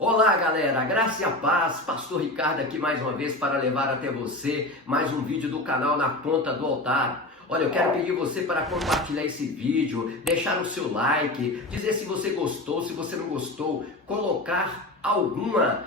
Olá galera, graça e a paz, Pastor Ricardo aqui mais uma vez para levar até você mais um vídeo do canal Na Ponta do Altar. Olha, eu quero pedir você para compartilhar esse vídeo, deixar o seu like, dizer se você gostou, se você não gostou, colocar alguma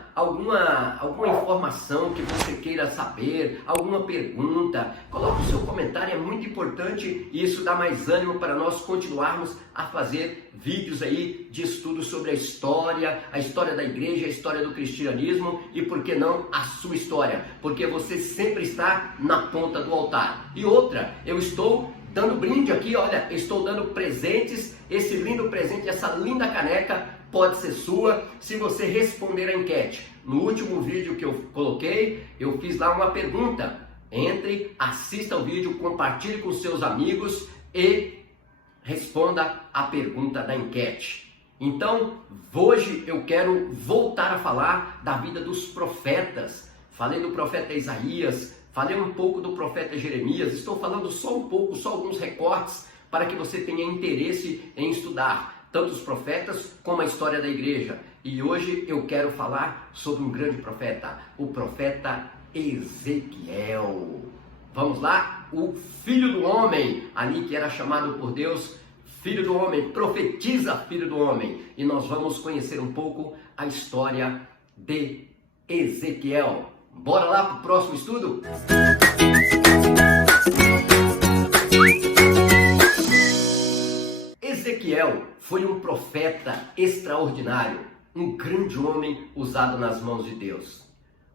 informação que você queira saber, alguma pergunta. Coloque o seu comentário, é muito importante e isso dá mais ânimo para nós continuarmos a fazer vídeos aí de estudo sobre a história da igreja, a história do cristianismo e, por que não, a sua história, porque você sempre está na ponta do altar. E outra, eu estou dando brinde aqui, olha, estou dando presentes, esse lindo presente, essa linda caneca pode ser sua se você responder a enquete. No último vídeo que eu coloquei, eu fiz lá uma pergunta. Entre, assista o vídeo, compartilhe com seus amigos e responda a pergunta da enquete. Então, hoje eu quero voltar a falar da vida dos profetas. Falei do profeta Isaías, falei um pouco do profeta Jeremias, estou falando só um pouco, só alguns recortes para que você tenha interesse em estudar tanto os profetas como a história da igreja. E hoje eu quero falar sobre um grande profeta, o profeta Ezequiel. Vamos lá? O filho do homem, ali que era chamado por Deus, filho do homem, profetiza filho do homem. E nós vamos conhecer um pouco a história de Ezequiel. Bora lá para o próximo estudo? Ezequiel foi um profeta extraordinário, um grande homem usado nas mãos de Deus.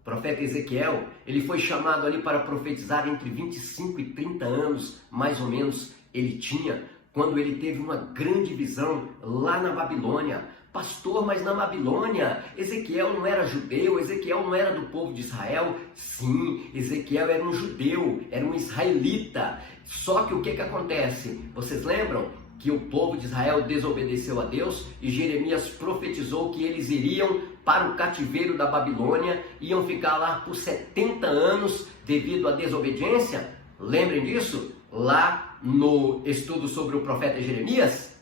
O profeta Ezequiel, ele foi chamado ali para profetizar entre 25 e 30 anos, mais ou menos, ele tinha, quando ele teve uma grande visão lá na Babilônia. Pastor, mas na Babilônia, Ezequiel não era judeu, Ezequiel não era do povo de Israel? Sim, Ezequiel era um judeu, era um israelita. Só que o que acontece? Vocês lembram que o povo de Israel desobedeceu a Deus e Jeremias profetizou que eles iriam para o cativeiro da Babilônia, iam ficar lá por 70 anos devido à desobediência? Lembrem disso? Lá no estudo sobre o profeta Jeremias?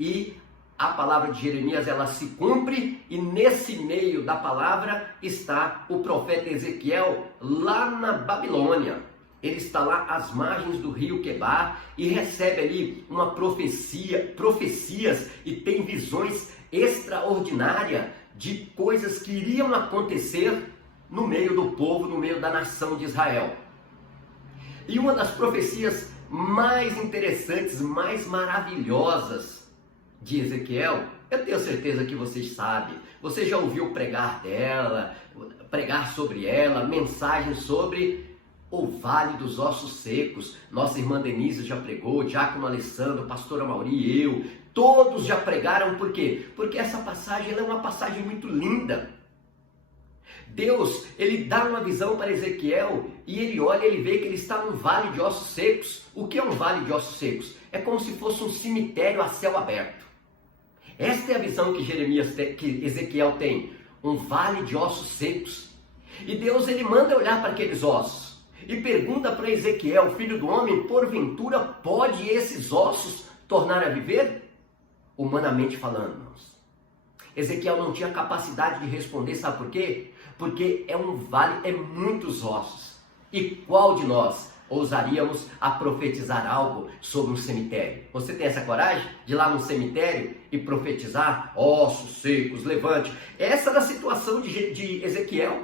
E a palavra de Jeremias, ela se cumpre, e nesse meio da palavra está o profeta Ezequiel lá na Babilônia. Ele está lá às margens do rio Quebar e recebe ali uma profecias e tem visões extraordinárias de coisas que iriam acontecer no meio do povo, no meio da nação de Israel. E uma das profecias mais interessantes, mais maravilhosas de Ezequiel, eu tenho certeza que vocês sabem, você já ouviu pregar sobre ela, mensagens sobre o Vale dos Ossos Secos. Nossa irmã Denise já pregou, Diácono Alessandro, pastora Mauri e eu, todos já pregaram. Por quê? Porque essa passagem, ela é uma passagem muito linda. Deus, ele dá uma visão para Ezequiel e ele olha, ele vê que ele está num vale de ossos secos. O que é um vale de ossos secos? É como se fosse um cemitério a céu aberto. Esta é a visão que Ezequiel tem, um vale de ossos secos. E Deus, ele manda olhar para aqueles ossos e pergunta para Ezequiel, filho do homem, porventura pode esses ossos tornar a viver? Humanamente falando, irmãos, Ezequiel não tinha capacidade de responder, sabe por quê? Porque é um vale, é muitos ossos. E qual de nós ousaríamos a profetizar algo sobre um cemitério? Você tem essa coragem de ir lá no cemitério e profetizar ossos secos, levante? Essa era a situação de Ezequiel,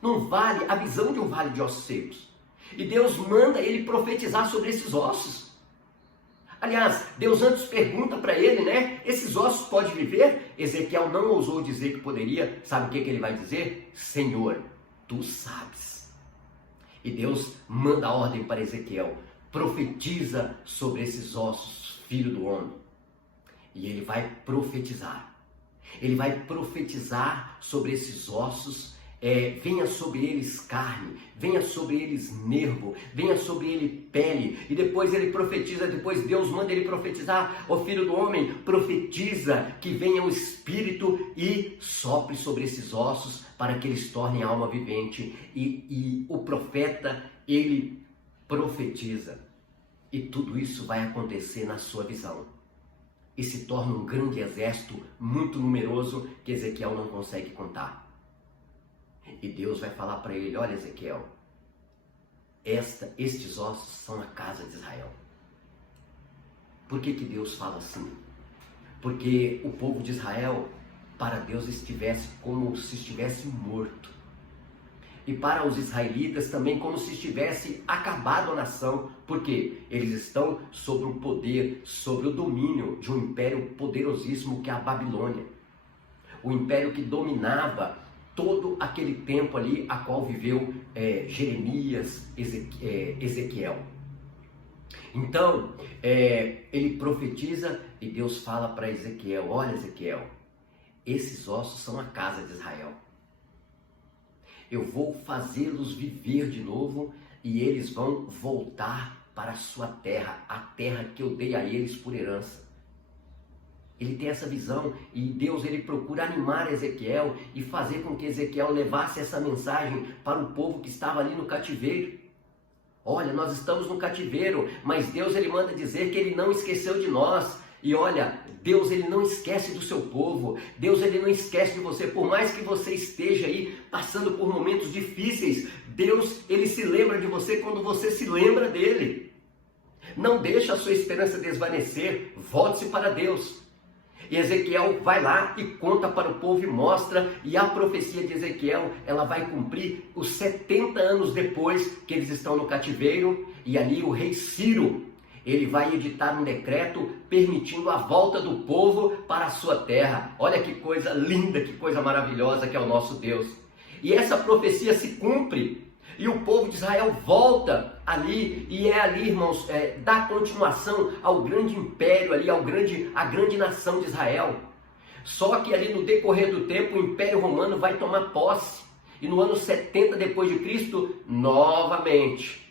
num vale, a visão de um vale de ossos secos. E Deus manda ele profetizar sobre esses ossos. Aliás, Deus antes pergunta para ele, né? Esses ossos podem viver? Ezequiel não ousou dizer que poderia. Sabe o que ele vai dizer? Senhor, tu sabes. E Deus manda a ordem para Ezequiel: profetiza sobre esses ossos, filho do homem. E ele vai profetizar. Ele vai profetizar sobre esses ossos. Venha sobre eles carne, venha sobre eles nervo, venha sobre ele pele. E depois ele profetiza, depois Deus manda ele profetizar: ó filho do homem, profetiza que venha o Espírito e sopre sobre esses ossos para que eles tornem alma vivente. E o profeta, ele profetiza. E tudo isso vai acontecer na sua visão. e se torna um grande exército muito numeroso que Ezequiel não consegue contar. E Deus vai falar para ele: olha, Ezequiel, estes ossos são a casa de Israel. Por que Deus fala assim? Porque o povo de Israel, para Deus, estivesse como se estivesse morto. E para os israelitas também como se estivesse acabado a nação. Porque eles estão sobre o poder, sobre o domínio de um império poderosíssimo que é a Babilônia. O império que dominava todo aquele tempo ali a qual viveu Jeremias, Ezequiel. Então, ele profetiza e Deus fala para Ezequiel: olha, Ezequiel, esses ossos são a casa de Israel. Eu vou fazê-los viver de novo e eles vão voltar para a sua terra, a terra que eu dei a eles por herança. Ele tem essa visão e Deus ele procura animar Ezequiel e fazer com que Ezequiel levasse essa mensagem para o povo que estava ali no cativeiro. Olha, nós estamos no cativeiro, mas Deus ele manda dizer que ele não esqueceu de nós. E olha, Deus ele não esquece do seu povo, Deus ele não esquece de você, por mais que você esteja aí passando por momentos difíceis, Deus ele se lembra de você quando você se lembra dele. Não deixe a sua esperança desvanecer, volte-se para Deus. E Ezequiel vai lá e conta para o povo e mostra, e a profecia de Ezequiel, ela vai cumprir os 70 anos depois que eles estão no cativeiro, e ali o rei Ciro, ele vai editar um decreto permitindo a volta do povo para a sua terra. Olha que coisa linda, que coisa maravilhosa que é o nosso Deus. E essa profecia se cumpre, e o povo de Israel volta ali, e é ali, irmãos, dá continuação ao grande império ali, à grande nação de Israel. Só que ali no decorrer do tempo o Império Romano vai tomar posse, e no ano 70 depois de Cristo, novamente,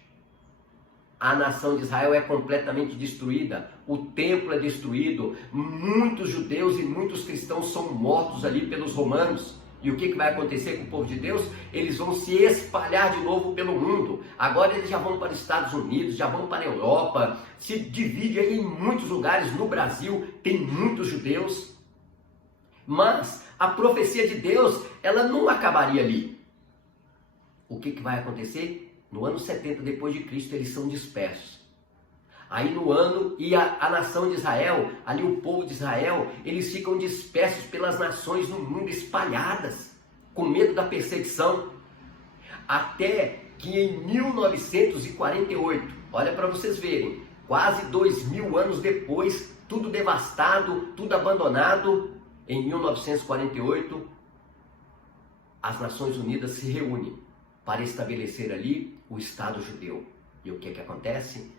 a nação de Israel é completamente destruída, o templo é destruído, muitos judeus e muitos cristãos são mortos ali pelos romanos. E o que vai acontecer com o povo de Deus? Eles vão se espalhar de novo pelo mundo. Agora eles já vão para os Estados Unidos, já vão para a Europa, se divide aí em muitos lugares. No Brasil tem muitos judeus. Mas a profecia de Deus, ela não acabaria ali. O que vai acontecer? No ano 70 depois de Cristo eles são dispersos. Aí no ano, e a nação de Israel, ali o povo de Israel, eles ficam dispersos pelas nações no mundo, espalhadas, com medo da perseguição. Até que em 1948, olha para vocês verem, quase 2000 anos depois, tudo devastado, tudo abandonado, em 1948, as Nações Unidas se reúnem para estabelecer ali o Estado judeu. E o que acontece?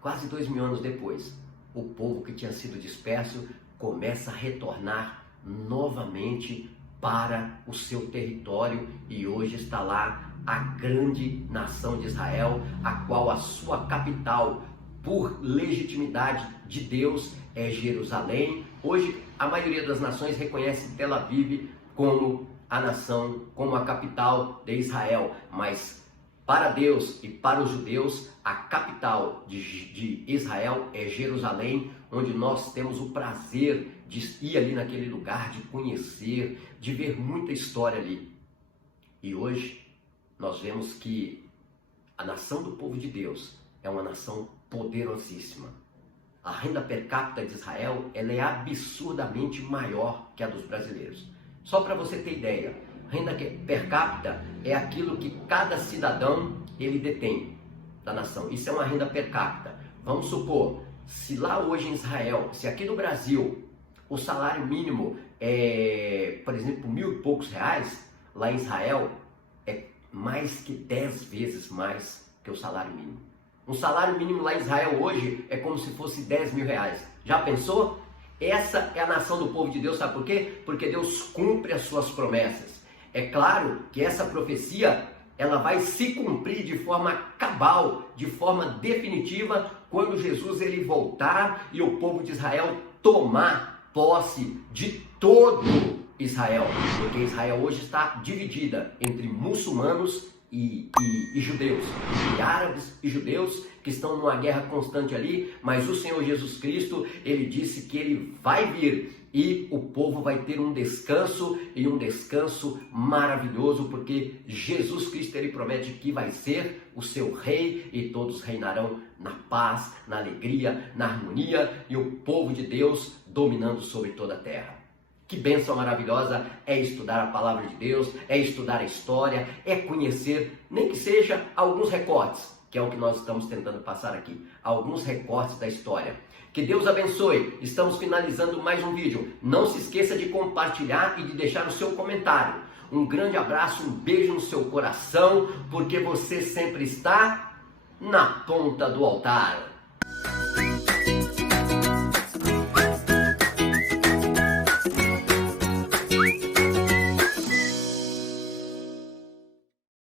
Quase 2000 anos depois, o povo que tinha sido disperso começa a retornar novamente para o seu território e hoje está lá a grande nação de Israel, a qual a sua capital, por legitimidade de Deus, é Jerusalém. Hoje a maioria das nações reconhece Tel Aviv como a nação, como a capital de Israel, mas para Deus e para os judeus, a capital de Israel é Jerusalém, onde nós temos o prazer de ir ali naquele lugar, de conhecer, de ver muita história ali. E hoje nós vemos que a nação do povo de Deus é uma nação poderosíssima. A renda per capita de Israel, ela é absurdamente maior que a dos brasileiros. Só para você ter ideia, renda per capita é aquilo que cada cidadão ele detém da nação. Isso é uma renda per capita. Vamos supor, se lá hoje em Israel, se aqui no Brasil o salário mínimo é, por exemplo, 1.000 e poucos reais, lá em Israel é mais que 10 vezes mais que o salário mínimo. Um salário mínimo lá em Israel hoje é como se fosse 10 mil reais. Já pensou? Essa é a nação do povo de Deus, sabe por quê? Porque Deus cumpre as suas promessas. É claro que essa profecia, ela vai se cumprir de forma cabal, de forma definitiva, quando Jesus ele voltar e o povo de Israel tomar posse de todo Israel. Porque Israel hoje está dividida entre muçulmanos e judeus, e árabes e judeus que estão numa guerra constante ali, mas o Senhor Jesus Cristo, ele disse que ele vai vir e o povo vai ter um descanso, e um descanso maravilhoso, porque Jesus Cristo, ele promete que vai ser o seu rei e todos reinarão na paz, na alegria, na harmonia, e o povo de Deus dominando sobre toda a terra. Que bênção maravilhosa é estudar a palavra de Deus, é estudar a história, é conhecer, nem que seja alguns recortes, que é o que nós estamos tentando passar aqui, alguns recortes da história. Que Deus abençoe, estamos finalizando mais um vídeo. Não se esqueça de compartilhar e de deixar o seu comentário. Um grande abraço, um beijo no seu coração, porque você sempre está na ponta do altar.